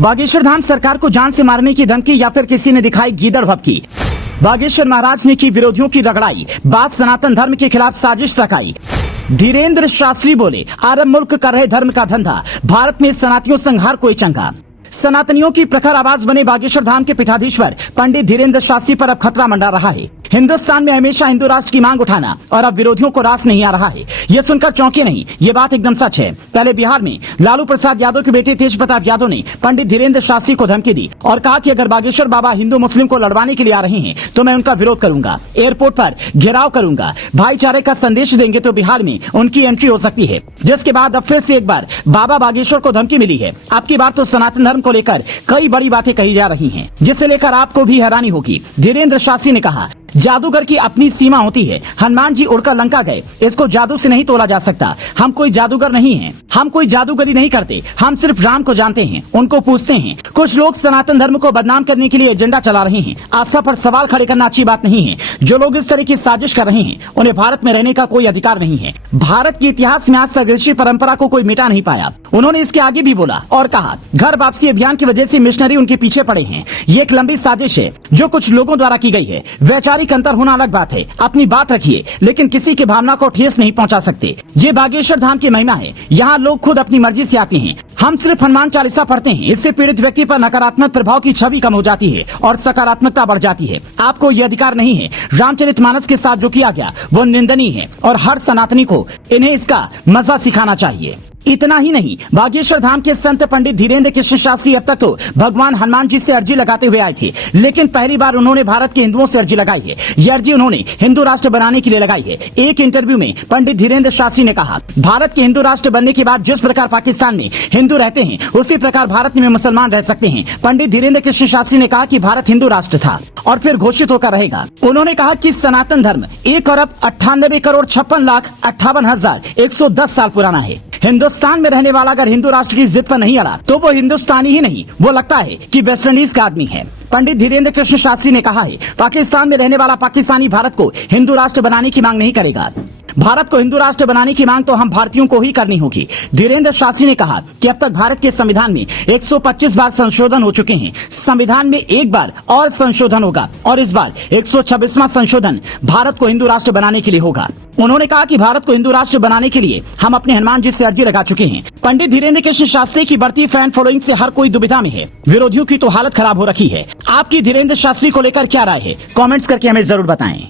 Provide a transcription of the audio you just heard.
बागेश्वर धाम सरकार को जान से मारने की धमकी या फिर किसी ने दिखाई गीदड़ भभकी। बागेश्वर महाराज ने की विरोधियों की रगड़ाई, बात सनातन धर्म के खिलाफ साजिश रखाई। धीरेन्द्र शास्त्री बोले, अरब मुल्क कर रहे धर्म का धंधा, भारत में सनातनियों संहार कोई चंगा। सनातनियों की प्रखर आवाज बने बागेश्वर धाम के पीठाधीश्वर पंडित धीरेन्द्र शास्त्री पर अब खतरा मंडरा रहा है। हिंदुस्तान में हमेशा हिंदू राष्ट्र की मांग उठाना और अब विरोधियों को रास नहीं आ रहा है। ये सुनकर चौंके नहीं, ये बात एकदम सच है। पहले बिहार में लालू प्रसाद यादव के बेटे तेज प्रताप यादव ने पंडित धीरेन्द्र शास्त्री को धमकी दी और कहा कि अगर बागेश्वर बाबा हिंदू मुस्लिम को लड़वाने के लिए आ रहे हैं तो मैं उनका विरोध करूंगा, एयरपोर्ट पर घेराव करूंगा, भाईचारे का संदेश देंगे तो बिहार में उनकी एंट्री हो सकती है। जिसके बाद अब फिर से एक बार बाबा बागेश्वर को धमकी मिली है। अब की बार तो सनातन धर्म को लेकर कई बड़ी बातें कही जा रही हैं, जिसे लेकर आपको भी हैरानी होगी। धीरेन्द्र शास्त्री ने कहा, जादूगर की अपनी सीमा होती है। हनुमान जी उड़कर लंका गए, इसको जादू से नहीं तोला जा सकता। हम कोई जादूगर नहीं हैं, हम कोई जादूगरी नहीं करते, हम सिर्फ राम को जानते हैं, उनको पूछते हैं। कुछ लोग सनातन धर्म को बदनाम करने के लिए एजेंडा चला रहे हैं। आस्था पर सवाल खड़े करना अच्छी बात नहीं है। जो लोग इस तरह की साजिश कर रहे हैं उन्हें भारत में रहने का कोई अधिकार नहीं है। भारत के इतिहास में आज तक ऋषि परंपरा को कोई मिटा नहीं पाया। उन्होंने इसके आगे भी बोला और कहा, घर वापसी अभियान की वजह से मिशनरी उनके पीछे पड़े हैं। ये एक लंबी साजिश है जो कुछ लोगों द्वारा की गई है। वैचारिक अंतर होना अलग बात है, अपनी बात रखिए, लेकिन किसी की भावना को ठेस नहीं पहुंचा सकते। ये बागेश्वर धाम की महिमा है। यहाँ लोग खुद अपनी मर्जी से आते हैं। हम सिर्फ हनुमान चालीसा पढ़ते हैं, इससे पीड़ित व्यक्ति पर नकारात्मक प्रभाव की छवि कम हो जाती है और सकारात्मकता बढ़ जाती है। आपको ये अधिकार नहीं है। रामचरितमानस के साथ जो किया गया वो निंदनीय है और हर सनातनी को इन्हें इसका मजा सिखाना चाहिए। इतना ही नहीं, बागेश्वर धाम के संत पंडित धीरेन्द्र कृष्ण शास्त्री अब तक तो भगवान हनुमान जी से अर्जी लगाते हुए आए थे, लेकिन पहली बार उन्होंने भारत के हिंदुओं से अर्जी लगाई है। यह अर्जी उन्होंने हिंदू राष्ट्र बनाने के लिए लगाई है। एक इंटरव्यू में पंडित धीरेन्द्र शास्त्री ने कहा, भारत के हिंदू राष्ट्र बनने के बाद जिस प्रकार पाकिस्तान में हिंदू रहते हैं उसी प्रकार भारत में मुसलमान रह सकते हैं। पंडित धीरेन्द्र कृष्ण शास्त्री ने कहा कि भारत हिंदू राष्ट्र था और फिर घोषित होकर रहेगा। उन्होंने कहा कि सनातन धर्म 1,98,56,58,110 साल पुराना है। हिंदुस्तान में रहने वाला अगर हिंदू राष्ट्र की जिद पर नहीं अड़ा तो वो हिंदुस्तानी ही नहीं, वो लगता है कि वेस्ट इंडीज का आदमी है। पंडित धीरेन्द्र कृष्ण शास्त्री ने कहा है, पाकिस्तान में रहने वाला पाकिस्तानी भारत को हिंदू राष्ट्र बनाने की मांग नहीं करेगा। भारत को हिंदू राष्ट्र बनाने की मांग तो हम भारतीयों को ही करनी होगी। धीरेन्द्र शास्त्री ने कहा कि अब तक भारत के संविधान में 125 बार संशोधन हो चुके हैं। संविधान में एक बार और संशोधन होगा और इस बार 126वां संशोधन भारत को हिंदू राष्ट्र बनाने के लिए होगा। उन्होंने कहा कि भारत को हिंदू राष्ट्र बनाने के लिए हम अपने हनुमान जी से अर्जी लगा चुके हैं। पंडित धीरेन्द्र कृष्ण शास्त्री की बढ़ती फैन फॉलोइंग से हर कोई दुविधा में है। विरोधियों की तो हालत खराब हो रखी है। आपकी धीरेन्द्र शास्त्री को लेकर क्या राय है? कमेंट्स करके हमें जरूर बताएं।